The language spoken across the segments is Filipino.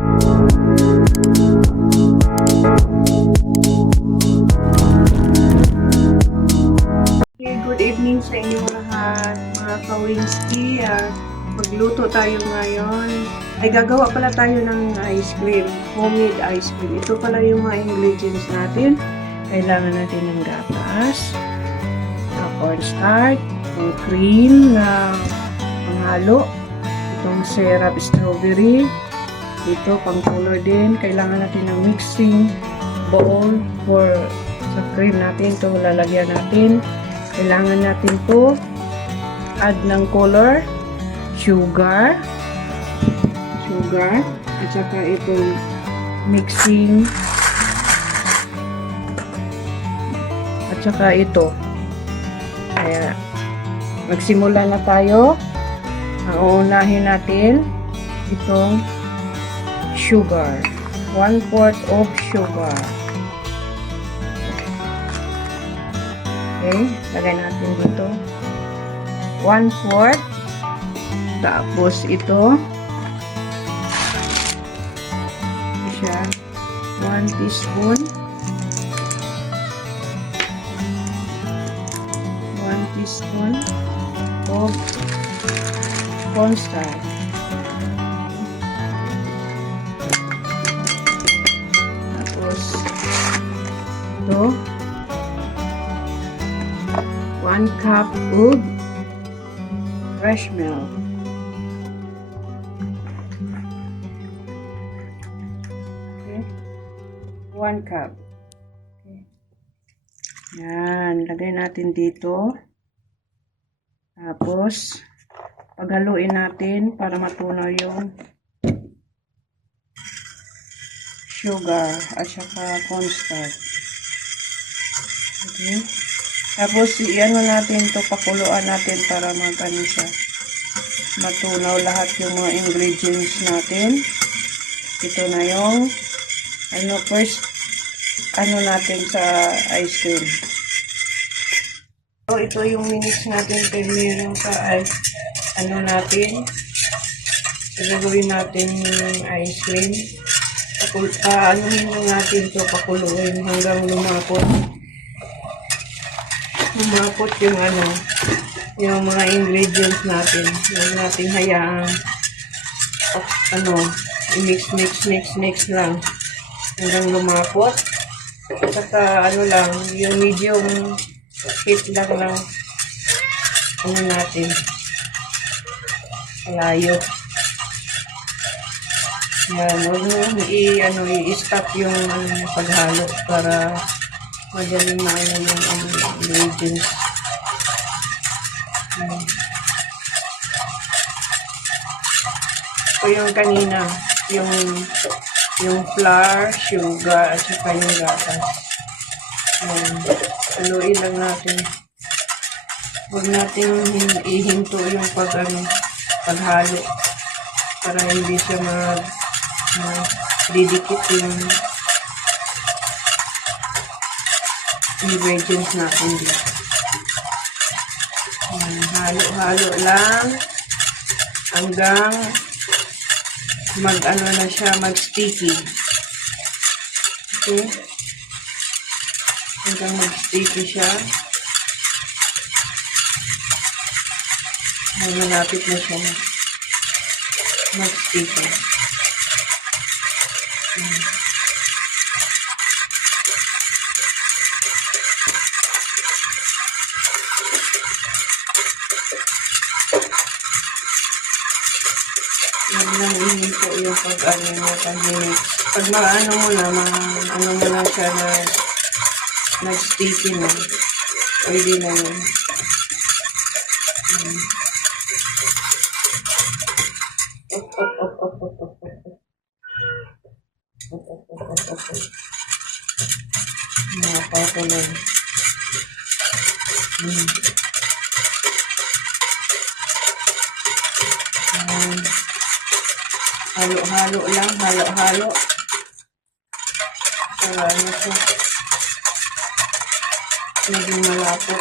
Good evening sa inyong lahat, mga ka-Winsky. Magluto tayo ngayon. Ay, gagawa pala tayo ng ice cream, homemade ice cream. Ito pala yung mga ingredients natin. Kailangan natin ng gatas, cornstarch, yung cream na panghalo, itong syrup strawberry, dito pang color din. Kailangan natin ng mixing bowl for sa cream natin. Ito lalagyan natin. Kailangan natin to add ng color, sugar, at saka itong mixing, at saka ito. Kaya magsimula na tayo. Uunahin natin itong sugar, 1/4 of sugar. Okay, lagay natin dito 1/4. Tapos ito siya 1 teaspoon, 1 teaspoon of cornstarch. Tapos ito 1 cup of fresh milk. Okay. 1 cup. Okay. Yan. Lagay natin dito. Tapos, paghaluin natin para matunaw yung sugar at saka cornstarch. Okay. Tapos, i-ano natin to, pakuluan natin para mag-ano siya, matunaw lahat yung mga ingredients natin. Ito na yung, first, natin sa ice cream. So, ito yung minix natin, pero sa ice, natin, gagawin natin yung ice cream. Anuhin lang natin to, pakuluin hanggang lumapot yung mga ingredients natin. Huwag natin hayaang i-mix lang hanggang lumapot. At saka lang, yung medium heat lang natin. Layo. Yan, huwag nyo i-stop yung paghalo para madaling na yung ingredients. So yung kanina, yung flour, sugar, at saka yung gatas. Haluin lang natin. Huwag natin ihinto yung paghalo para hindi siya didikit yung ingredients natin dito. Halo-halo lang hanggang na siya, mag-sticky. Okay? Hanggang mag-sticky siya. Malapit na siya mag-sticky. Nangingin po yung pag maano mo na siya na nag-sticky na, pwede na yun. Napatuloy. Halo-halo lang, halo-halo. Para siya naging malapot.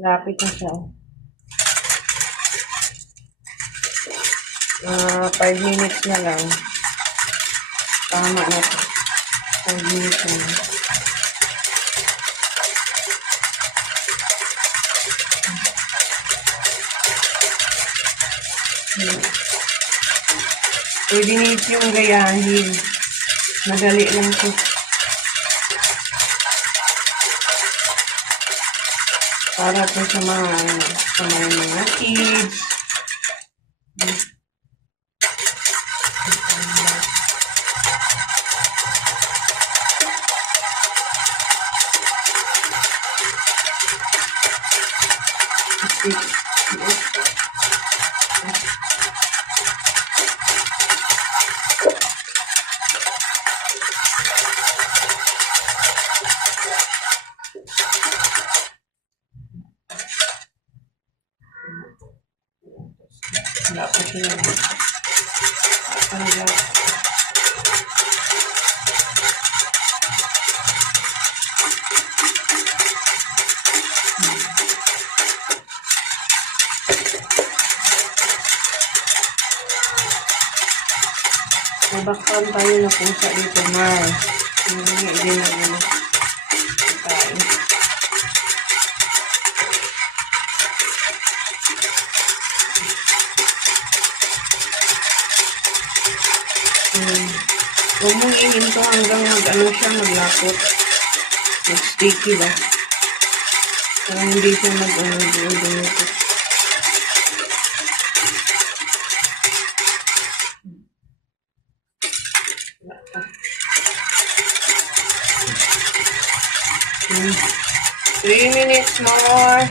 Lapit na siya. 5 minutes na lang. Tama na to. 5 minutes na lang. Pwede nito yung gayahin. Madali lang ito. Para po sa mga kids. Wala pa siya. Nabaktan tayo na pusa dito, Mars. Hindi din na tayo. Huwag mong ihinto hanggang siya maglapot. Mag-sticky ba? Para hindi siya mag-ganito. Hmm. 3 minutes more.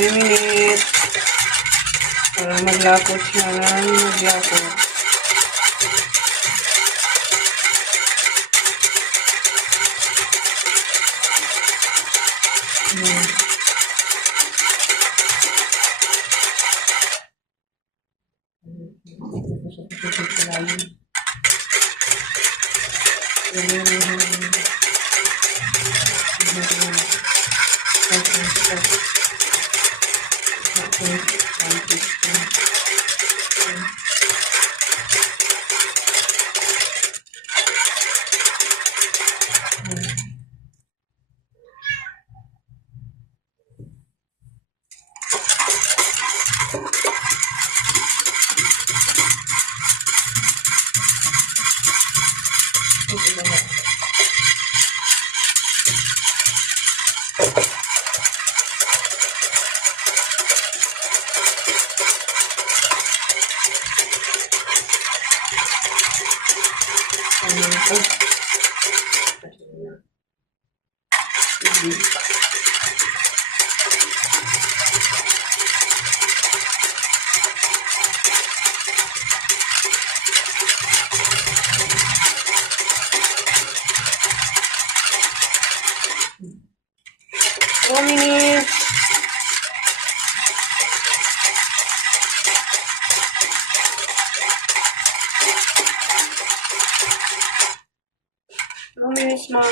3 minutes. Para maglapot siya lang. Maglapot. Minutes more.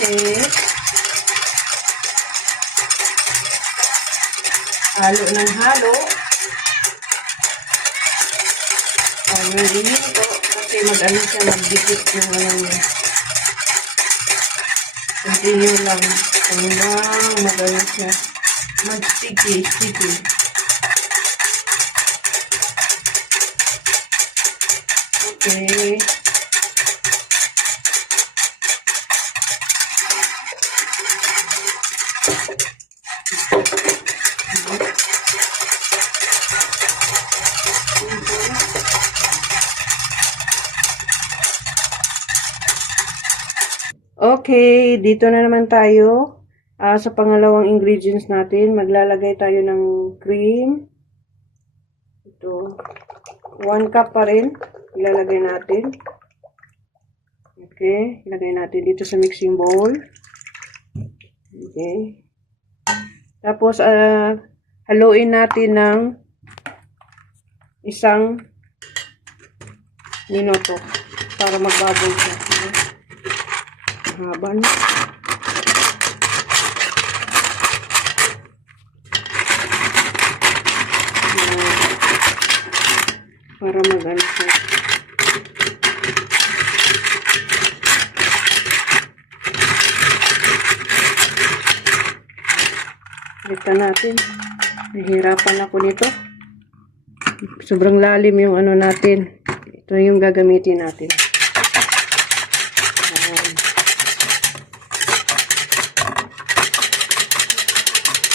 Okay. Halo ng halo. Ngayon po, kasi siya, magdikit yung niya. Continue lang. Hanggang siya. Mag-sticky. Okay. Okay, dito na naman tayo. Sa pangalawang ingredients natin, maglalagay tayo ng cream. Ito, 1 cup pa rin. Ilalagay natin. Okay, ilagay natin dito sa mixing bowl. Okay. Tapos, haluin natin ng 1 minuto para magbabol siya. Haba na. Para mag-ano siya. Ito natin. Nahirapan ako nito. Sobrang lalim yung ano natin. Ito yung gagamitin natin.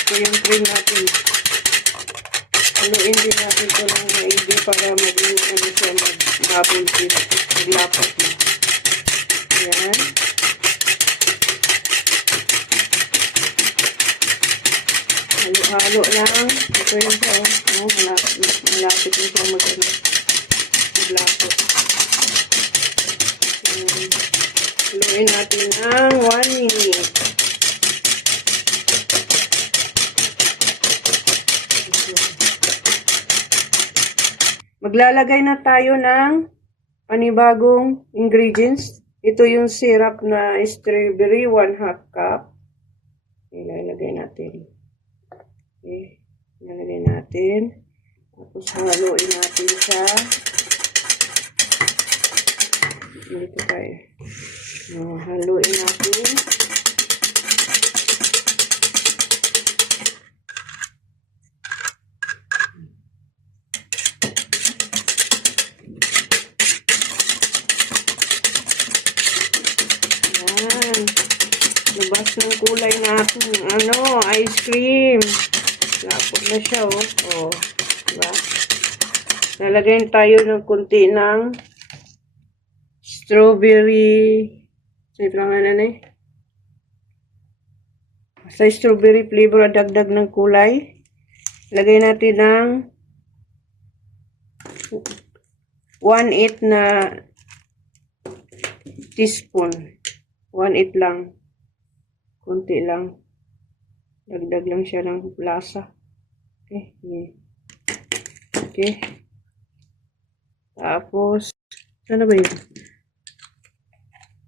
Ito yung cream natin. Haluin din natin ito ng maigi para maging ano siya, mag-bubble tea. Maglapat na. Ayan. Halo-halo lang. Ito yung siya. Malapit na siya maglapot. Haluin natin ng 1 minute. Maglalagay na tayo ng panibagong ingredients. Ito yung syrup na strawberry, 1/2 cup. Ilalagay natin. Okay. Ilalagay natin. Tapos haluin natin siya. Dito tayo. Haluin natin. Labas ng kulay natin. Ice cream. Lapot na siya, oh. Oh, diba? Lalagyan tayo ng kunti ng strawberry. Sa pangalan eh. Sa strawberry flavor, dagdag ng kulay. Lagay natin ng 1/8 na teaspoon. 1/8 lang. Kunti lang. Dagdag lang siya ng lasa. Okay. Okay. Tapos, ano ba yun?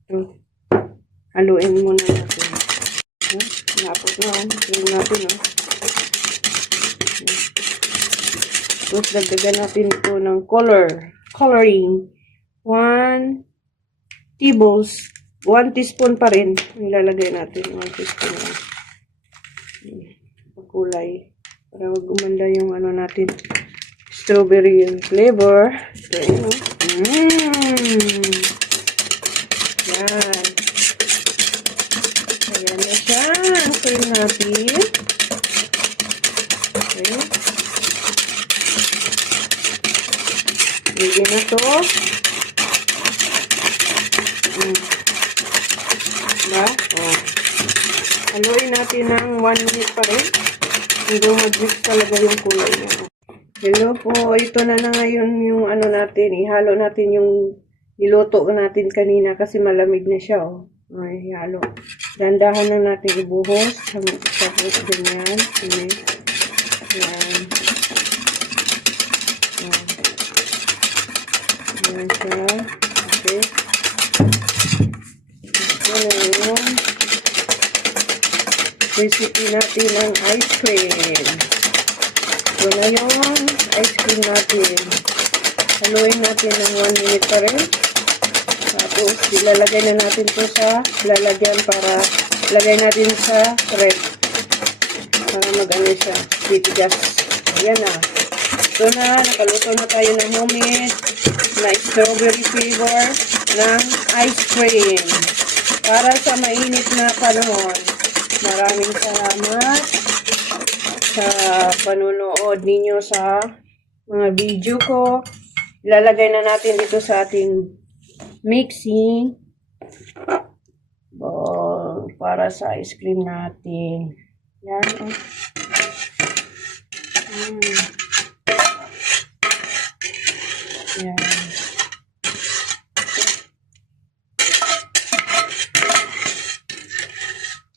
Ito. Haluin muna natin. Lapot na. Haluin natin. Tapos, dagdagan natin ito ng coloring. 1 teaspoon pa rin. Ilalagay natin. 1 teaspoon lang. Kulay. Para wag gumanda yung ano natin. Strawberry yung flavor. Ito yun. Yan. Ayan na siya. Ang cream natin. Okay. Bigyan na to. Diba? Oh. Haluin natin ng 1 minute pa rin. Hindi mag-mix talaga yung kulay niya. Hello po. Ito na ngayon yung ano natin. Ihalo natin yung niluto natin kanina kasi malamig na siya. Oh. Ay, ihalo. Dandahan lang natin ibuhos. Tapos ganyan. Yan. Yan. Yan siya. Okay. Ngayon, recipe natin ng ice cream. Ito na yung ice cream natin. Haluin natin ng 1 minute pa rin. Tapos, ilalagay na natin ito sa lalagyan para lagay natin sa thread. Para mag-ano siya. Titigas. Ayan na. Ito na. Nakaluto na tayo ng homemade na strawberry flavor ng ice cream. Para sa mainit na panahon. Maraming salamat sa panunood ninyo sa mga video ko. Ilalagay na natin dito sa ating mixing bowl. para sa ice cream natin. Yan, oh. Yan.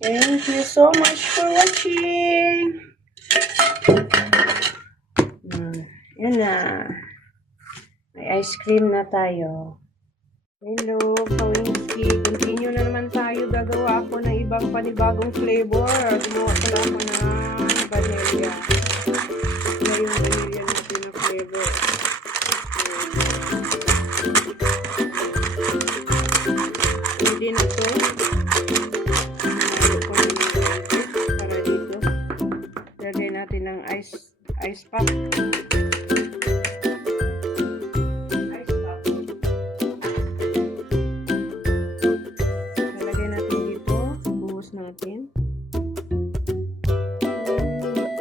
Thank you so much for watching. Yan na. May ice cream na tayo. Hello, Kawinski. Continue na naman tayo. Gagawa ako ng ibang panibagong flavor. Gumawa pala ako ng vanilla. Ito yung vanilla natin na flavor. Pwede na ito. Para dito. Lagay natin ng ice pop.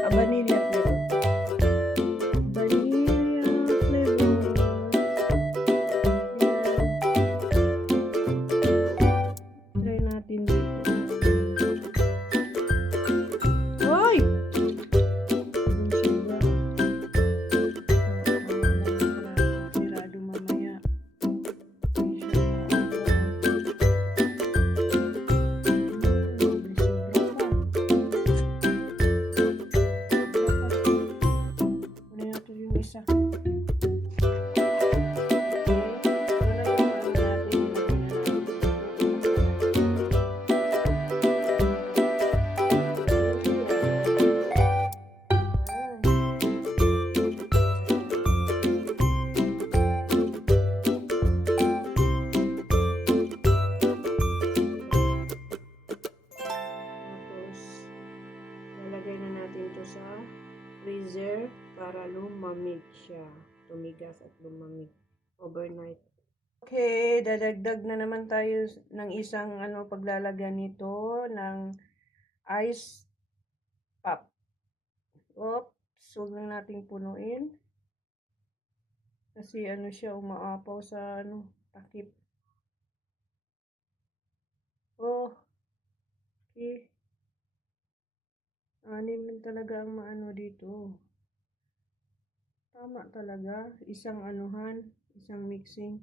Vanilla flavor. Vanilla flavor. Try natin dito. Hoy! Sirado mamaya. Isa. Lalagay na natin ito sa freezer para lumamig siya. Tumigas at lumamig. Overnight. Okay, dadagdag na naman tayo ng isang paglalagyan nito ng ice pop. Oops, huwag lang nating punuin. Kasi siya umaapaw sa takip. Oh. Okay. Anim lang talaga ang maano dito. Tama talaga. Isang isang mixing.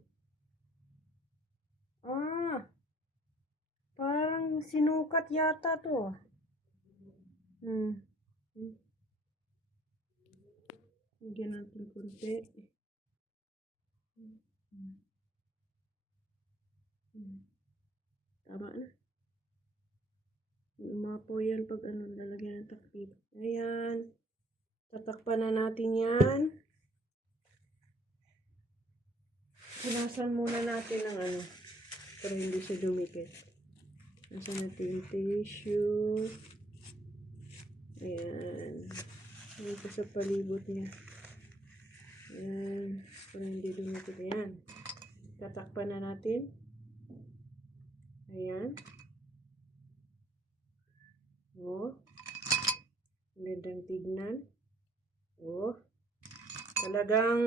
Parang sinukat yata to. Lagyan natin konti. Tama na. Umapaw yan pag lalagyan ng takip. Ayan. Tatakpan na natin yan. Punasan muna natin ng para hindi siya dumikit. Nasa natin yung tissue. Ayan. Ayan ko sa palibot niya. Ayan. Para hindi dumikit. Ayan. Tatakpan na natin. Ayan. Oh. Magandang tignan. Oh. Talagang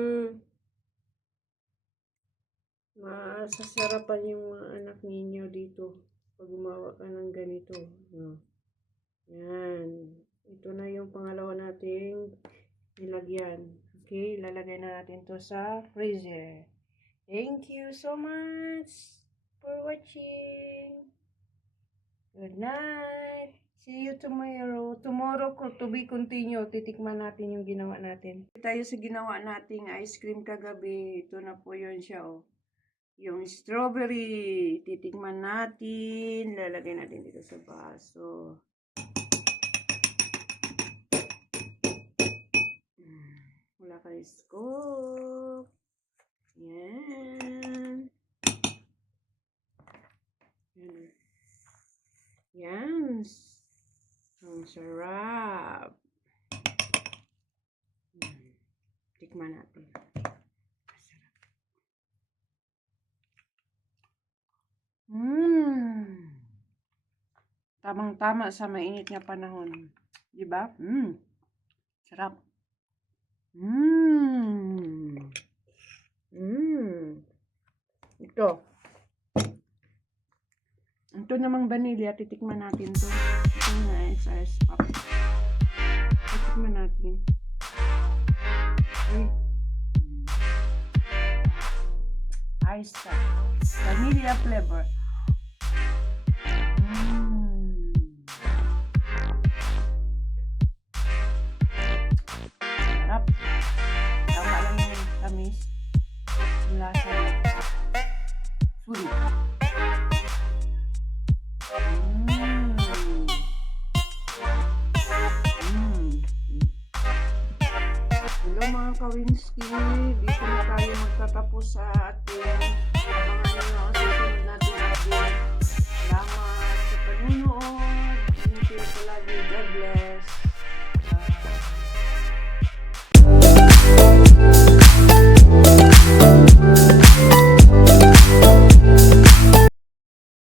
masasarapan yung mga anak ninyo dito pag gumawa ka ng ganito. Yan. Ito na yung pangalawa nating nilagyan. Okay, lalagay na natin to sa freezer. Thank you so much for watching. Good night. See you tomorrow. Tomorrow, to be continue. Titikman natin yung ginawa natin. Tayo sa ginawa nating ice cream kagabi. Ito na po yun siya, oh. Yung strawberry, titikman natin. Lalagay natin dito sa baso. Wala kayo scoop. Yan. Yan. Ang sarap. Tikman natin. Tamang-tama sa mainit nga panahon. Diba? Sarap. Ito. Ito namang vanilla, titikman natin to. Ito nga, ice pop. Titikman natin. Uy. Ice pop. Vanilla flavor. Sarap. Tama lang yung tamis. Yung lasa. Sweet. Hello mga Kawinski, dito na tayo magtatapos sa ating